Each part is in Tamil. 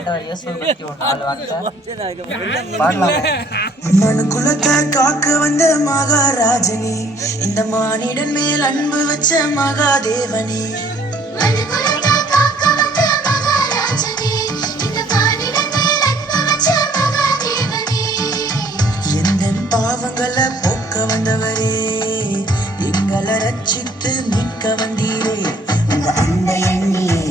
ஆண்டவர் இயேசுவை பற்றி ஒரு 4 வார்த்தை பாடலாம். மனுக்குலத்தை காக்க வந்த மகாராஜனே, இந்த மானிடன் மேல் அன்பு வச்ச மகாதேவனே. எந்த பாவங்களை போக்க வந்தவரே, எங்களை ரட்சித்து மீட்க வந்தீரே. உங்க அன்பை எண்ணியே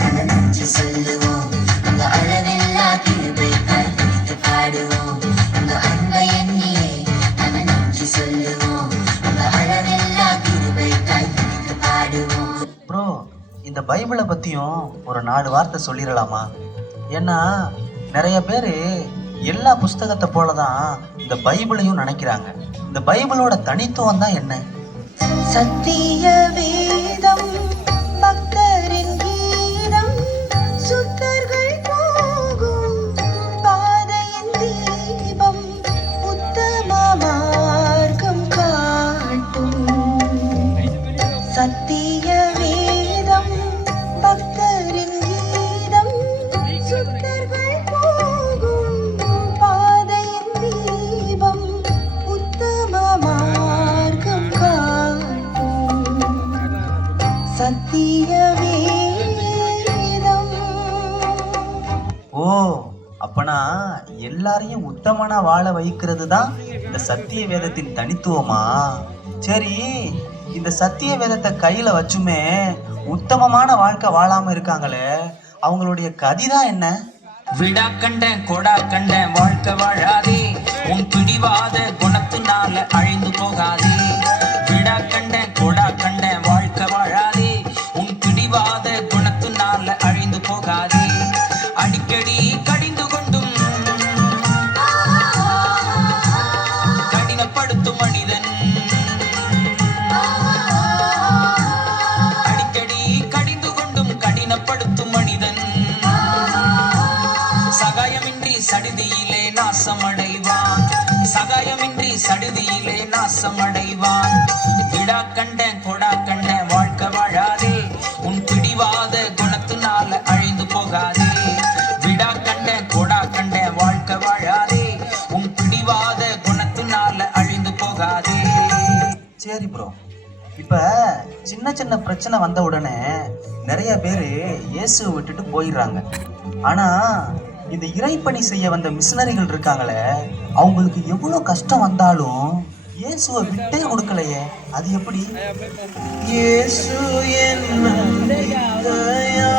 நாங்க நன்றி சொல்லுவோம், உங்க அளவில்லா கிருபை கருத்து பாடுவோம். உங்க அன்பை எண்ணியே நாங்க நன்றி சொல்லுவோம், உங்க அளவில்லா கிருபை கருத்து பாடுவோம். ப்ரோ, இந்த பைபிளை பத்தியும் ஒரு 4 வார்த்தை சொல்லிடலாமா? ஏன்னா நிறைய பேர் எல்லா புஸ்தகத்தை போலதான் இந்த பைபிளையும் நினைக்கிறாங்க. இந்த பைபிளோட தனித்துவம் தான் என்ன? சத்திய வேதம், பக்தரின் கீதம், சுத்தர்கள் போகும் பாதையின் தீபம், உத்தம மார்க்கம் காட்டும். சத்திய வேதம், பக்தரின் கீதம், சுத்தர்கள் போகும் பாதையின் தீபம், உத்தம மார்க்கம் காட்டும். சத்திய வேதம். ஓ, அப்பனா எல்லாரையும் உத்தமனா வாழ வைக்கிறது தான் இந்த சத்திய வேதத்தின் தனித்துவமா? சரி, இந்த சத்திய வேதத்தை கையில வச்சுமே உத்தமமான வாழ்க்கை வாழாம இருக்காங்களே, அவங்களுடைய கதிதான் என்ன? விடா கண்டன் கொடா கண்டன் வாழ்க்கை வாழாதே, உன் பிடிவாத குணத்தினால அழிந்து போகாதே. விடா கண்டன் கொடா கண்டன் வாழ்க்கை வாழாதே, உன் பிடிவாத குணத்தினால அழிந்து போகாதே. அடிக்கடி கடிந்து கொண்டும் கடினப்படுத்தும் மனிதன், அடிக்கடி கடிந்து கொண்டும் கடினப்படுத்தும் மனிதன் சகாயமின்றி சடுதியிலே நாசமடைவான், சகாயமின்றி சடுதியிலே நாசமடைவான். விடா கண்டன் கொடா கண்டன் வாழ்க்கை வாழாதே, உன் பிடிவாத குணத்தினால அழிந்து போகாதே. விடா கண்டன் கொடா கண்டன் வாழ்க்கை வாழாதே, உன் பிடிவாத குணத்தினால அழிந்து போகாதே. சரி ப்ரோ, இப்ப சின்ன சின்ன பிரச்சனை வந்த உடனே நிறைய பேரு இயேசுவை விட்டுட்டு போயிடுறாங்க. ஆனா இந்த இறைப்பணி செய்ய வந்த மிஷனரிகள் இருக்காங்களே, அவங்களுக்கு எவ்வளவு கஷ்டம் வந்தாலும் இயேசுவை விட்டே கொடுக்கலையே, அது எப்படி? இயேசு என் நம்பிக்கையா,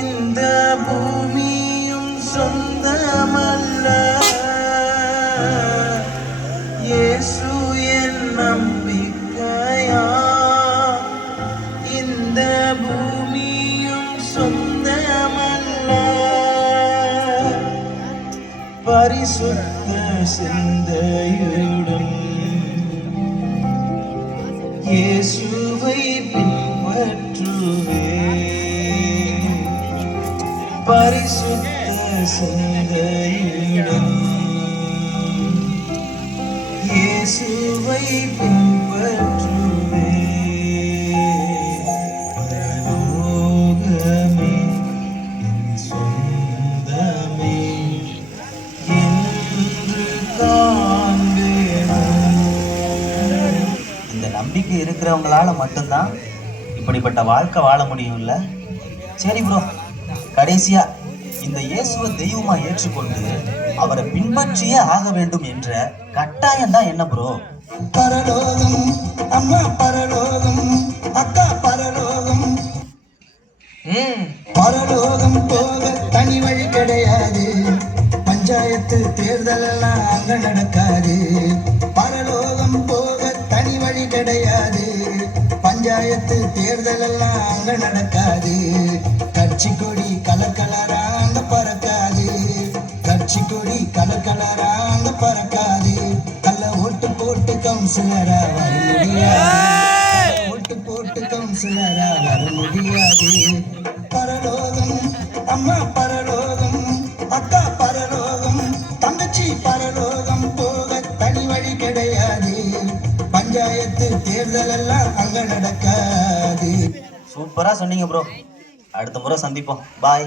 இந்த பூமியும் சொந்தமல்ல. இயேசு என் நம்பிக்கையா, இந்த பூமியும் சொந்தமல்ல. பரிசுத்த சிந்தையுடன் இயேசுவை பின்பற்றுவே. பரிசுத்த சிந்தையுடன் இயேசுவை பின்பற்றுவே. லோகமே என் சொந்தமே என்று காண்பேன். இந்த நம்பிக்கை இருக்கிறவங்களால மட்டும்தான் இப்படிப்பட்ட வாழ்க்கை வாழ முடியும்ல. சரி ப்ரோ, கடைசியா இந்த இயேசுவை தெய்வமா ஏற்றுக்கொண்டு அவரை பின்பற்றியே ஆக வேண்டும் என்ற கட்டாயம் தான் என்ன ப்ரோ? பரலோகம் அம்மா, பரலோகம் அக்கா, பரலோகம். பரலோகம் போக தனி வழி கிடையாது, பஞ்சாயத்து தேர்தல் எல்லாம் அங்க நடக்காது. பரலோகம் போக தனி வழி கிடையாது, பஞ்சாயத்து தேர்தல் எல்லாம் அங்க நடக்காது. கட்சி கொடி கலர் கலரா அங்க பறக்காது, கட்சி கொடி கலர் கலரா அங்க பறக்காது. கல்ல ஓட்டு போட்டு கவுன்சிலரா வர முடியாது, ஓட்டு போட்டு கவுன்சிலரா வர முடியாது. பரலோகம் அம்மா, பரலோகம் அக்கா, பரலோகம் தங்கச்சி, பரலோகம் போக தனி வழி கிடையாது, பஞ்சாயத்து தேர்தல் எல்லாம் அங்க நடக்காது. சூப்பரா சொன்னீங்க ப்ரோ. அடுத்த முறை சந்திப்போம். பாய்.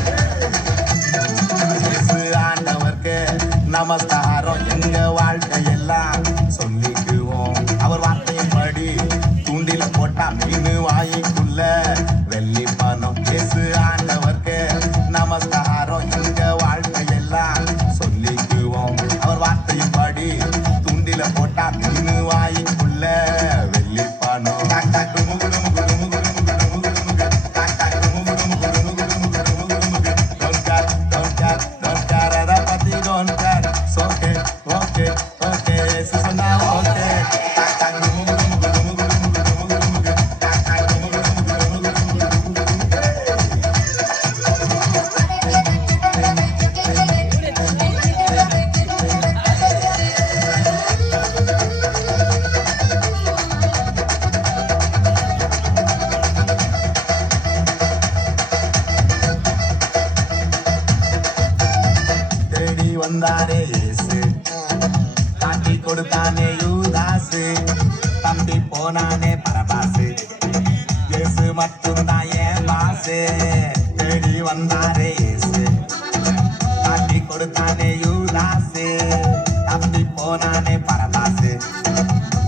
மின்னு வாய்க்குள்ள வெள்ளிப்பானோ வந்தானே இயேசு காட்டி கொடுத்தானே யூதாசு தம்பி போனானே பரபாசு இயேசு மட்டும்தான் என் பாசு தேடி வந்தாரே இயேசு காட்டி கொடுத்தானே யூதாசு தம்பி போனானே பரபாசு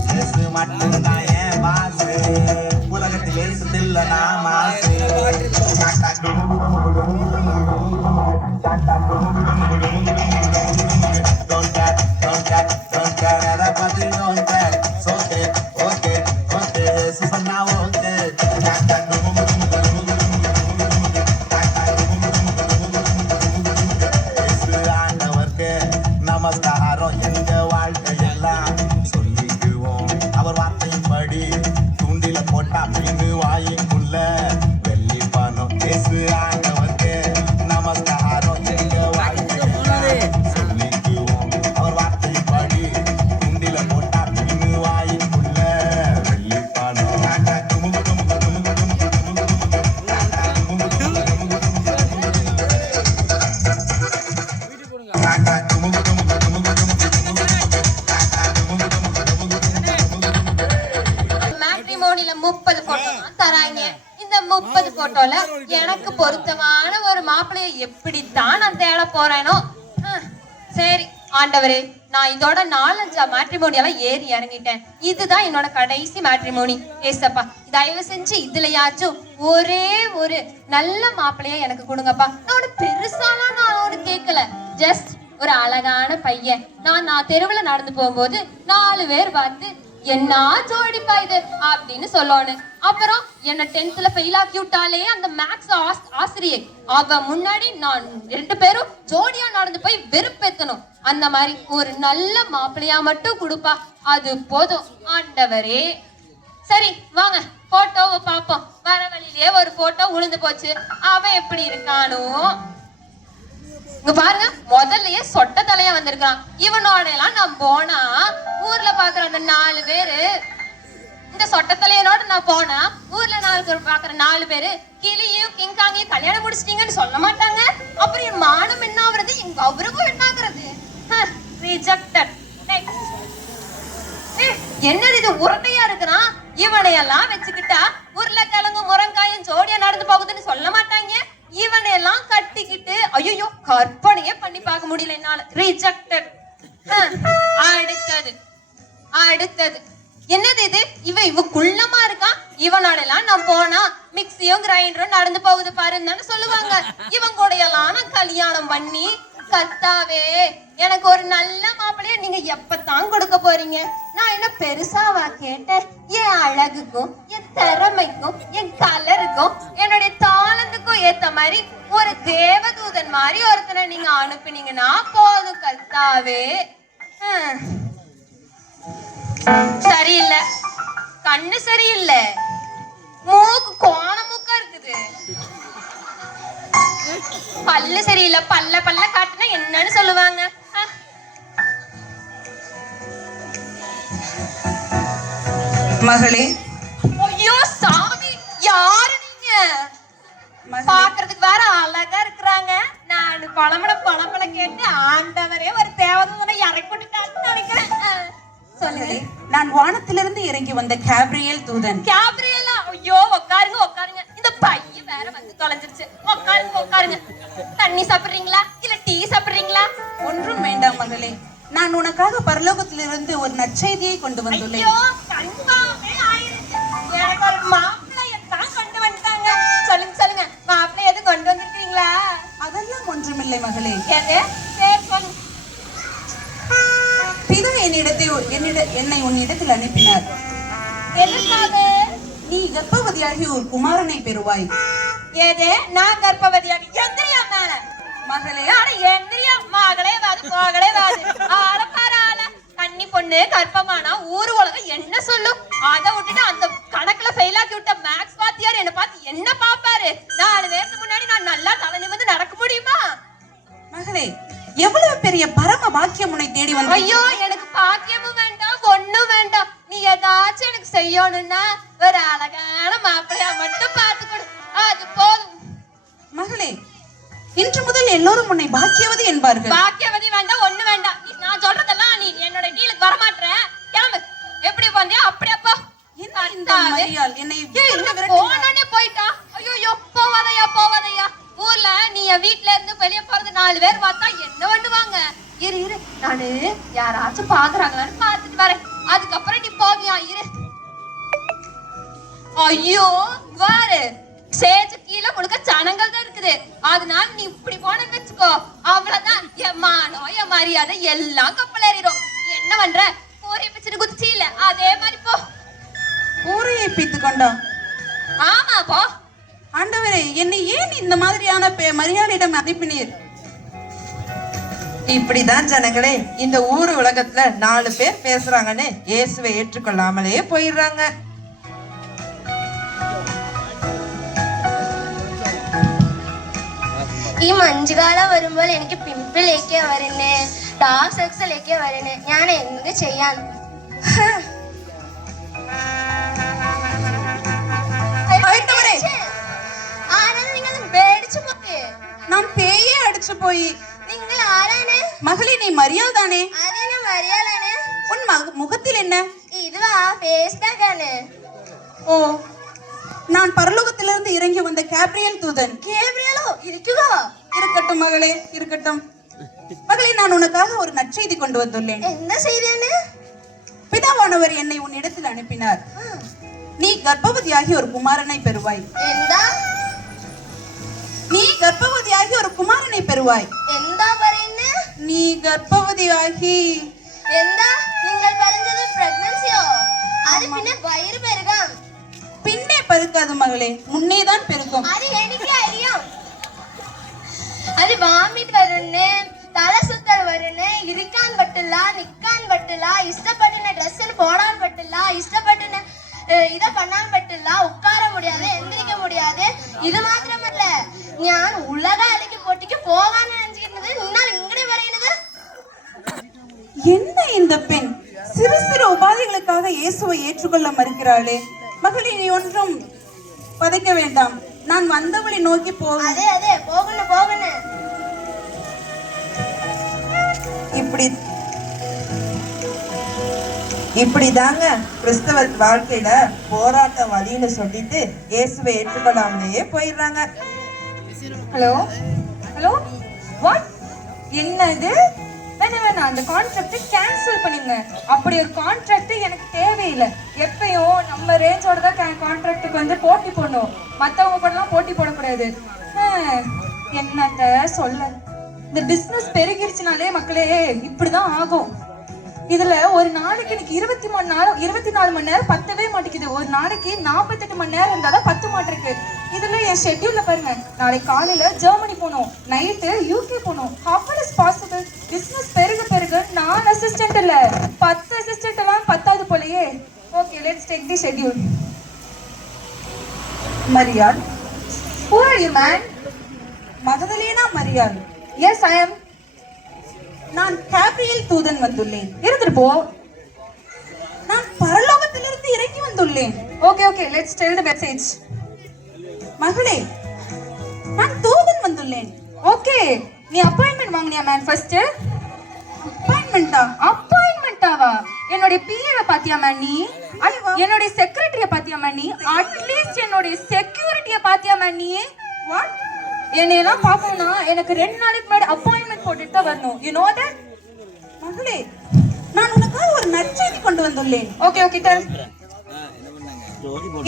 இயேசு மட்டும்தான் என் பாசு உலகத்தில் இயேசு இல்லனா மாசு நமஸ்காரம் எங்க வாழ்க்கையெல்லாம் சொல்லிக்குவோம் அவர் வார்த்தையின்படி தூண்டில போட்டா மீன் வாய்க்குள்ள வெள்ளி பணம் பேசு ஆண்டவர்க்கு நமஸ்காரம் எங்க வாழ்க்கையெல்லாம் சொல்லிக்குவோம் அவர் வார்த்தையின்படி தூண்டில போட்டா மீன் வாய்க்குள்ள வெள்ளி பணம் மேட்ரிமோனில 30 போட்டோ தராங்க. இந்த 30 போட்டோல எனக்கு பொருத்தமான ஒரு மாப்பிள்ளைய எப்படித்தான் நான் தேட போறேனோ. சரி ஆண்டவரே, நான் இதோட 4-5 மேட்ரிமோனியெல்லாம் ஏறி இறங்கிட்டேன். இதுதான் என்னோட கடைசி மேட்ரிமோனி. ஏசப்பா, தயவு செஞ்சு இதுலயாச்சும் ஒரே ஒரு நல்ல மாப்பிள்ளைய எனக்கு கொடுங்கப்பா. நான் பெருசாலாம் நான் ஒன்று கேட்கல, ஜஸ்ட் ஒரு அழகான பையன். நான் தெருவுல நடந்து போகும்போது 4 பேர் பார்த்து என்ன ஜோடிப்பா இது அப்படின்னு சொல்லணும். அப்புறம் என்ன 10th ஃபெயில் ஆக்கி விட்டாலே அந்த மேக்ஸ் ஆசிரியை, அவ முன்னாடி நான் 2 பேரும் ஜோடியா நடந்து போய் வெறுப்பேத்தணும். அந்த மாதிரி ஒரு நல்ல மாப்பிள்ளையா மட்டும் கொடுப்பா, அது போதும் ஆண்டவரே. சரி வாங்க போட்டோவை பார்ப்போம். வர வழியிலே ஒரு போட்டோ உழுந்து போச்சு, அவன் எப்படி இருக்கானோ. இங்க பாருங்க, முதல்லயே சொட்ட தலையா வந்திருக்கான். இவனோட எல்லாம் நான் போனா ஊர்ல பாக்குற அந்த 4 பேரு, இந்த சொட்ட தலையனோட நான் போனா ஊர்ல பாக்குற 4 பேரு கிளியும் கிங்காங்கியும் கல்யாணம் முடிச்சிட்டீங்கன்னு சொல்ல மாட்டாங்க. அப்புறம் என் மானம் என்ன ஆகுறது, எங்க கௌரவம் என்ன ஆகுறது? ரிஜெக்டட். என்னது இது உருட்டையா இருக்கிறான்? இவனையெல்லாம் வச்சுக்கிட்டா உருளைக்கிழங்கு முருங்காயும் ஜோடியா நடந்து போகுதுன்னு சொல்ல மாட்டாங்க. இவனையெல்லாம் கட்டிக்கிட்டு ஐயோ கற்பனையே பண்ணி பார்க்க முடியல என்னால. ரிஜெக்டட். அடுத்தது என்னது இது? இவ குள்ளமா இருக்கான். இவனோட எல்லாம் நான் போனா மிக்சியும் கிரைண்டரும் நடந்து போகுது பாருன்னு சொல்லுவாங்க. இவன் கூட எல்லாம் நான் கல்யாணம் பண்ணி, கர்த்தாவே எனக்கு ஒரு நல்ல மாப்பிள்ளைய நீங்க எப்பத்தான் கொடுக்க போறீங்க? நான் என்ன பெருசாவா கேட்டேன்? என் அழகுக்கும் என் திறமைக்கும் என் கலருக்கும் என்னுடைய தாளந்துக்கும் ஏத்த மாதிரி ஒரு தேவதூதன் மாதிரி ஒருத்தனை நீங்க அனுப்பினீங்கன்னா போதும் கர்த்தாவே. சரியில்லை, கண்ணு சரியில்லை, மூக்கு கோண மூக்கா இருக்குது, பல்லு சரியில்லை, பல்ல காட்டுனா என்னன்னு சொல்லுவாங்க? மகளே, ஐயோ சாமி, யாரு நீங்க? பாக்குறதுக்கு வேற அழகா இருக்கிறாங்க. நான் பழமட கேட்டு ஆண்டவரே ஒரு தேவதூதனை இறக்கிட்டான்னு நினைக்கிறேன். சொல்லுங்க. நான் வானத்திலிருந்து இறங்கி வந்த கேப்ரியேல் தூதன். கேப்ரியேலா? ஐயோ உட்காருங்க. இந்த பையன் வேற வந்து தொலைஞ்சிருச்சு. உட்காருங்க. தண்ணி சாப்பிடுறீங்களா இல்ல டீ சாப்பிடுறீங்களா? ஒன்றும் வேண்டாம் மகளே, நான் உனக்காக பரலோகத்திலிருந்து ஒரு நற்செய்தியை கொண்டு வந்துள்ளேன். ஐயோ கன்ஃபார்மே ஆயிருச்சு. எனக்கு ஒரு மாப்பிள்ளையை தான் கொண்டு வந்துட்டாங்க. சொல்லுங்க, மாப்பிள்ளை எதுவும் கொண்டு வந்திருக்கீங்களா? அதெல்லாம் ஒன்றுமில்லை மகளே. எது? சரி சொல்லுங்க. பிதா என்னை உன்னிடத்தில் அனுப்பினார். எதற்காக? நீ கர்ப்பவதியாகி ஒரு குமாரனை பெறுவாய். ஏதே நான் கர்ப்பவதியாடி எந்திரியா மேல மகளே, ஆனா எந்திரியா மகளே வாது போகலே வாது ஆள பாராள கன்னி பொண்ணு கர்ப்பமானா ஊரு உலகம் என்ன சொல்லும்? அதை விட்டுட்டு அந்த கணக்குல ஃபெயில் ஆக்கி விட்ட மேக்ஸ் வாத்தியார் என்ன பார்த்து என்ன பாப்பாரு? 4 பேருக்கு முன்னாடி நான் நல்லா தலை நிமிர்ந்து நடக்க முடியுமா? மகளே, எவ்வளவு பெரிய பரம பாக்கியம் உன்னை தேடி வந்த. ஐயோ, எனக்கு பாக்கியமும் வேண்டாம் ஒண்ணும் வேண்டாம். நீ ஏதாச்சும் எனக்கு செய்யணும்னா ஒரு அழகான மாப்பிள்ளையா மட்டும் பார்த்து கொடு, அது போதும். மகளே, இன்று முதல் எல்லோரும் உன்னை பாக்கியவதி என்பார்கள். பாக்கியவதி வேண்டாம் ஒண்ணு வேண்டாம். நான் சொல்றதெல்லாம் நீ என்னோட டீலுக்கு வர மாட்டற. கிளம்பு. எப்படி வந்தியா அப்படியே போ. என்ன இந்த மரியாள் என்னை போனனே போய்ட்டா. ஐயோ போவாதையா போவாதையா. ஊர்ல நீ வீட்ல இருந்து வெளிய போறது 4 பேர் பார்த்தா என்ன பண்ணுவாங்க? இரு இரு, நானு யாராச்சும் பாக்குறாங்களான்னு பார்த்துட்டு வரேன். அதுக்கப்புறம் நீ போவியா? இரு. ஐயோ வாரு, சேஜ் கீழே முழுக்க சனங்கள் தான் இருக்குது. அதனால நீ இப்படி போனன்னு வச்சுக்கோ, அவ்வளவுதான். என் மானம் என் மரியாதை எல்லாம் கப்பல் ஏறிடும். நீ என்ன பண்ற? பூரிய பிச்சுட்டு குதிச்சு இல்ல அதே மாதிரி போ. ஊரையை பித்து கொண்டா? ஆமா போ. ஆண்டவரே, என்னை ஏன் இந்த மாதிரியான மரியாதையிடம் அனுப்பினீர்? இப்படிதான் ஜனங்களே, இந்த ஊரு உலகத்துல 4 பேர் பேசுறாங்கன்னு இயேசுவை ஏற்றுக்கொள்ளாமலே போயிடுறாங்க. ഈ മഞ്ഞുകാലം വരുമ്പോൾ എനിക്ക് പിമ്പിളേക്ക് വരുന്നേ, ഡാർക്ക് സർക്കിളിലേക്ക് വരുന്നേ. ഞാൻ എന്ത് ചെയ്യാൻ? ആരാണ് നിങ്ങൾ പേടിച്ചു പോയി? நான் பேயே அடிச்சு போய். നിങ്ങൾ ആരാണ്? மகளே, நீ மரியாள் தானே? ആരാണ് മരിയാളാണ്? உன் முகத்தில் என்ன? இதுவா ஃபேஸ் பேக் ആണ്. ஓ, நான் பரலோகத்திலிருந்து இறங்கி வந்த கேப்ரியல் தூதன். கேப்ரியலோ? இருக்குக. இருக்கட்டும் மகளே, இருக்கட்டும். மகளே, நான் உனக்காக ஒரு நற்செய்தி கொண்டு வந்துள்ளேன். என்ன செய்தியான? பிதாவானவர் என்னை உன்னிடத்தில் அனுப்பினார். நீ கர்ப்பவதியாகி ஒரு குமாரனை பெறுவாய். എന്താ? நீ கர்ப்பவதியாகி ஒரு குமாரனை பெறுவாய். എന്താ പറയുന്നേ? நீ கர்ப்பவதியாகி എന്താ നിങ്ങൾ പറഞ്ഞത്? പ്രഗ്നൻസിയോ? അത് പിന്നെ വയറ് പെരുകാം. பின்னே பெருக்காது மகளே, முன்னேதான் பெருக்கும். அது எனக்கு அறியும். அது வாமிட் வருன்னு, தலை சுத்தல் வருன்னு, இருக்கான் பட்டில்ல, நிக்கான் பட்டில்ல, இஷ்டப்பட்டுன ட்ரெஸ் போடான் பட்டில்ல, இஷ்டப்பட்டுன இதை பண்ணான் பட்டில்ல, உட்கார முடியாது, எந்திரிக்க முடியாது. இது மாத்திரமல்ல, ஞான் உலக அலைக்கு போட்டிக்கு போவான்னு நினைச்சுக்கிட்டது இன்னும் இங்கடி வரையினது. என்ன இந்த பெண் சிறு சிறு உபாதைகளுக்காக இயேசுவை ஏற்றுக்கொள்ள மறுக்கிறாளே? மகளே, நீ ஒன்றும் பதைக்க வேண்டாம். நான் வந்தவளை நோக்கி போவேன். அதே அதே போகணும் போகணும். இப்படிதாங்க கிறிஸ்தவ வாழ்க்கையில போராட்ட வழின்னு சொல்லிட்டு இயேசுவை ஏற்றுக்கொள்ளாமலேயே போயிடுறாங்க. Hello hello, what? என்னது? வேணாம், அந்த கான்ட்ராக்டை கேன்சல் பண்ணுங்க. அப்படி ஒரு கான்ட்ராக்ட் எனக்கு தேவையில்லை. எப்பயும் நம்ம ரேஞ்சோட தான் கான்ட்ராக்டுக்கு வந்து போட்டி போடணும், மற்றவங்க கூடலாம் போட்டி போடக்கூடாது. என்னத்த சொல்ல, இந்த பிஸ்னஸ் பெருகிருச்சுனாலே மக்களே இப்படிதான் ஆகும். இதுல ஒரு நாளைக்கு எனக்கு 24 மணி நேரம் பத்தவே மாட்டேங்குது. ஒரு நாளைக்கு 48 மணி நேரம் இருந்தாதான் 10 மாட்டிருக்கு. இதுல என் ஷெட்யூல்ல பாருங்க, நாளைக்கு காலையில ஜெர்மனி போகணும், நைட்டு யூகே போகணும். How is possible? பிசினஸ் பெருக நான் அசிஸ்டன்ட் இல்ல 10 அசிஸ்டன்ட் எல்லாம் பத்தாது போலயே. Okay, let's take the schedule. மரியாள். Who are you, man? மகதலேனா மரியாள். Yes, I am. நான் கேப்ரியல் தூதன் வந்துள்ளேன். இருந்துட்டு போ. நான் பரலோகத்திலிருந்து இறங்கி வந்துள்ளேன். Okay, let's tell the message. மகளே, நான் தூதன் வந்துள்ளேன். ஓகே, நீ அப்பாயின்மென்ட் வாங்குனியா மேன்? ஃபர்ஸ்ட் அப்பாயின்மென்ட்டாவா? என்னோட பிஏவை பாத்தியா மேன் நீ? என்னோட செக்ரட்டரிய பாத்தியா மேன் நீ? அட்லீஸ்ட் என்னோட செக்யூரிட்டியை பாத்தியா மேன் நீ? வாட்? என்னையெல்லாம் பார்க்கணும்னா எனக்கு 2 நாளைக்கு முன்னாடி அப்பாயின்மெண்ட் போட்டுட்டு தான் வரணும். You know that? மகளே, நான் உனக்காக ஒரு நற்செய்தி கொண்டு வந்துள்ளேன். Okay, tell.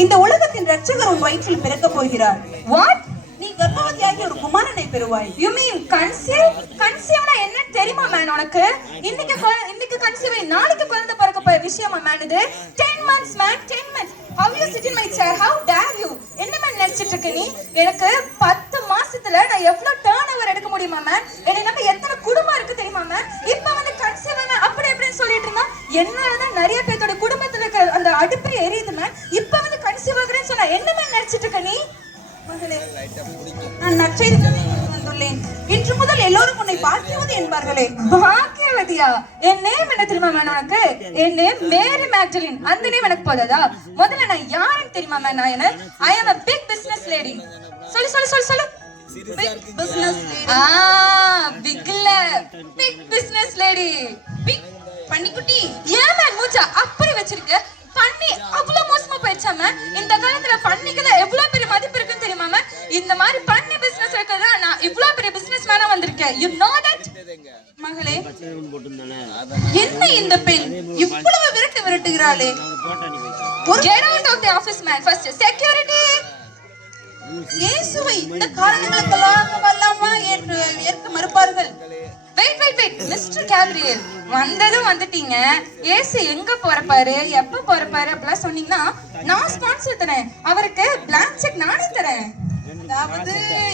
இந்த உலகத்தின் இரட்சகர் உன் வயிற்றில் பிறக்க போகிறார். வாட்? நீ கர்ப்பவதியாகி ஒரு குமாரனை பெறுவாய். யூ மீன் கன்சீவ்னா என்ன தெரியுமா மேன் உனக்கு? இன்னைக்கு கன்சீவ், நாளைக்கு குழந்தை பிறக்க போற விஷயமா மேன் இது? 10 months man, 10 months. How you sit in my chair? How dare you? என்ன மேன் நினைச்சிட்டு இருக்க நீ? எனக்கு 10 மாசத்துல நான் எவ்வளவு டர்ன் ஓவர் எடுக்க முடியுமா மேன்? என்ன நம்ம எத்தனை குடும்பம் இருக்கு தெரியுமா மேன்? இப்ப வந்து கன்சீவ் அப்படி எப்படின்னு சொல்லிட்டு இருந்தா என்னதான் நிறைய பேரோட குடும்பத்துல இருக்கிற அந்த அடுப்பு எரியுது மேன். இப்ப வந்து கன்சீவ் ஆகுறேன்னு சொன்னா என்ன மேன் நினைச்சிட்டு இருக்க நீ? மகளே, நான் நற்செய்தி வந்துள்ளேன். இன்று முதல் எல்லோரும் உன்னை பாக்கியவதி என்பார்களே. பாக்கியவதியா? என் நேம் என்ன தெரியுமா மேன் உனக்கு? என் நேம் மேரி மேக்டலின். அந்த நேம் எனக்கு போதாதா? முதல்ல நான் யாருன்னு தெரியுமா man? I am a big business lady. சொல்லு. Big business lady. Big business lady. Big பன்னிக்குட்டி. ஏன் மேன் மூச்சா அப்படி வச்சிருக்க? பண்ணி அவ்வளவு மோசமா போயிடுச்சா மேன்? இந்த காலத்துல பண்ணிக்கு எவ்வளவு பெரிய மதிப்பு இருக்குன்னு தெரியுமா மேன்? இந்த மாதிரி பண்ணி பிசினஸ் வைக்கிறதா நான் இவ்வளவு பெரிய பிசினஸ் மேனா வந்திருக்கேன். You know that? மகளே, என்ன இந்த பெண் இவ்வளவு விரட்டுகிறாளே? Get out of the office man. First security. இயேசுவை இந்த காரணங்களுக்கெல்லாம் வல்லாமா ஏற்க மறுப்பார்கள். வெயிட் மிஸ்டர் கேப்ரியல், வந்துட்டீங்க. ஏசு எங்க போறப்பாரு, எப்ப போறப்பாரு அப்படிலாம் சொன்னீங்கன்னா நான் ஸ்பான்சர் தரேன். அவருக்கு பிளாங்க் செக் நானே தரேன். அதாவது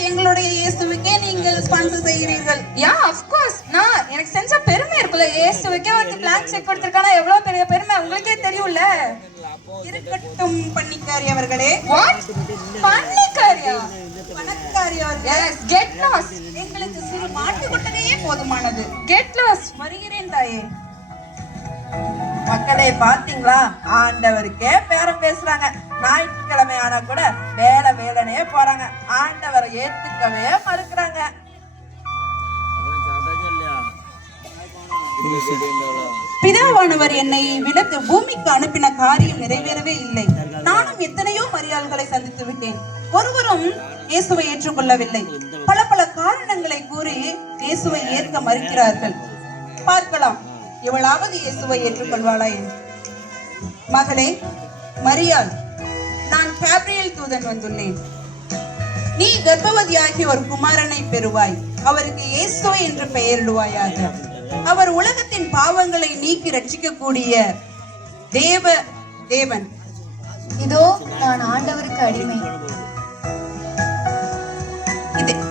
எங்களுடைய இயேசுவுக்கே நீங்கள் ஸ்பான்சர் செய்கிறீர்கள்? Ya of course. நான் எனக்கு செஞ்ச பெருமை இருக்குல்ல. இயேசுவுக்கே ஒரு பிளாங்க் செக் கொடுத்திருக்கானா எவ்வளவு பெரிய பெருமை உங்களுக்கே தெரியும்ல. இருக்கட்டும் பன்னிக்காரி அவர்களே. வாட்? பன்னிக்காரியா? பணக்காரி அவர்களே. Yes, get lost. எங்களுக்கு சிறு மாட்டு கொட்டகையே போதுமானது. Get lost. வருகிறேன் தாயே. மக்களே பாத்தீங்களா, ஆண்டவருக்கே பேரம் பேசுறாங்க. ஞாயிற்றுக்கிழமை ஆனா கூட வேலைனே போறாங்க. ஆண்டவரை ஏத்துக்கவே மறுக்கிறாங்க. பிதாவானவர் என்னை விடத்து பூமிக்கு அனுப்பின காரியம் நிறைவேறவே இல்லை. நானும் எத்தனையோ மரியாள்களை சந்தித்து விட்டேன். ஒருவரும் இயேசுவை ஏற்றுக்கொள்ளவில்லை. பல காரணங்களை கூறி இயேசுவை ஏற்க மறுக்கிறார்கள். பார்க்கலாம், இவளாவது இயேசுவை ஏற்றுக்கொள்வாளா என்று. மகளே மரியாள், நான் கேப்ரியல் தூதன் வந்துள்ளேன். நீ கர்ப்பவதியாகி ஒரு குமாரனை பெறுவாய். அவருக்கு இயேசு என்று பெயரிடுவாயாக. அவர் உலகத்தின் பாவங்களை நீக்கி ரட்சிக்கக்கூடிய தேவன். இதோ நான் ஆண்டவருக்கு அடிமை.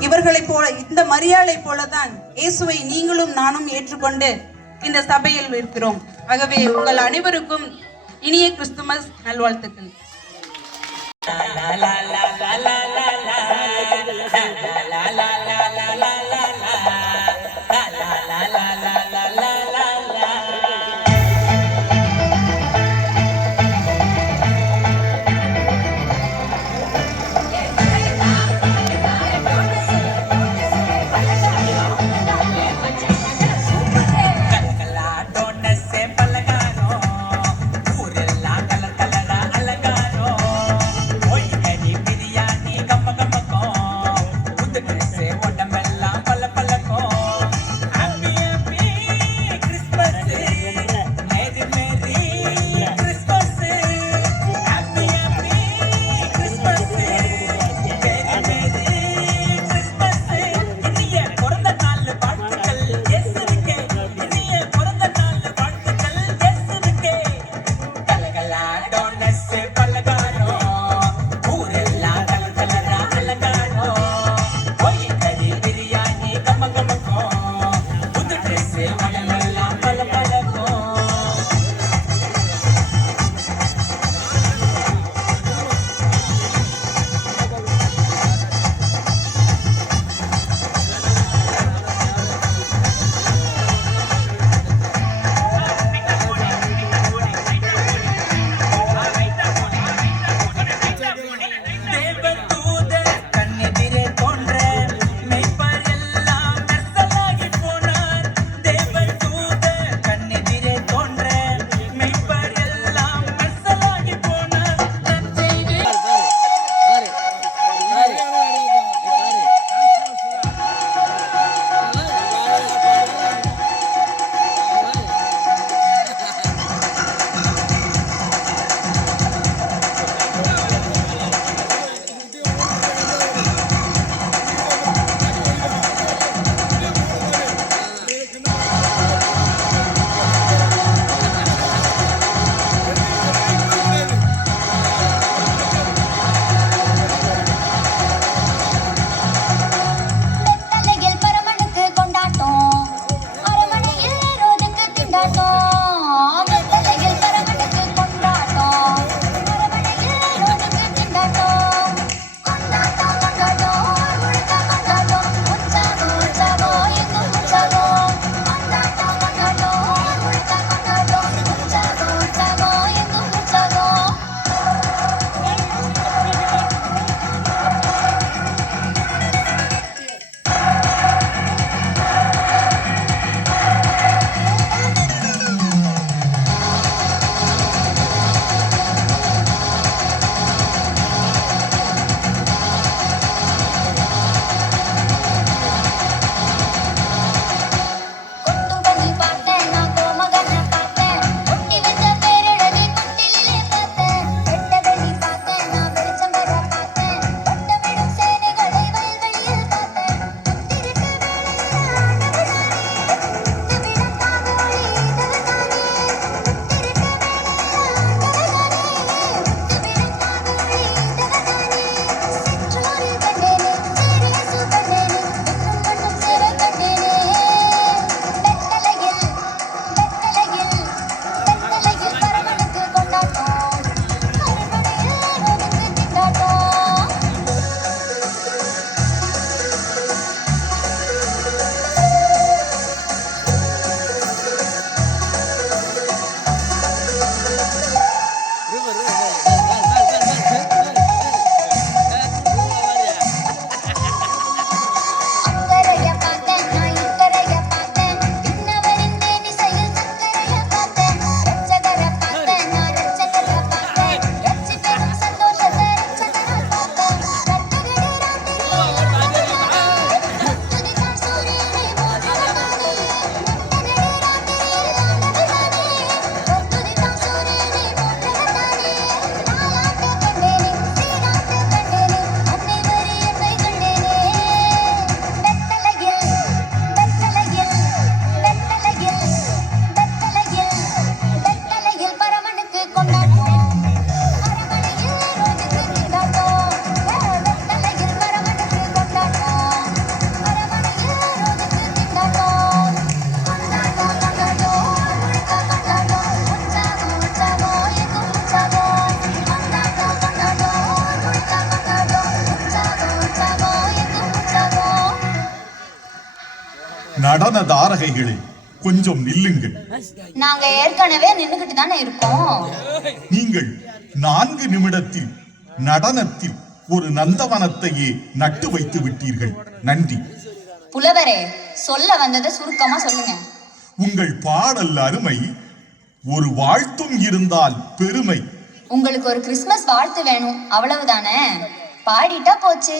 இவர்களை போல, இந்த மரியாளை போலதான் இயேசுவை நீங்களும் நானும் ஏற்றுக்கொண்டு இந்த சபையில் இருக்கிறோம். ஆகவே உங்கள் அனைவருக்கும் இனிய கிறிஸ்துமஸ் நல்வாழ்த்துக்கள். நடன தாரகைகளே, கொஞ்சம் நில்லுங்கள். நாங்க ஏற்கனவே நின்னுகிட்டு தானே இருக்கோம். நீங்கள் 4 நிமிடத்தில் நடனத்தில் ஒரு நந்தவனத்தையே நட்டு வைத்து விட்டீர்கள். நன்றி. புலவரே, சொல்ல வந்ததை சுருக்கமா சொல்லுங்க. உங்கள் பாடல் அருமை, ஒரு வாழ்த்தும் இருந்தால் பெருமை. உங்களுக்கு ஒரு கிறிஸ்மஸ் வாழ்த்து வேணும், அவ்வளவுதானே? பாடிட்டா போச்சு.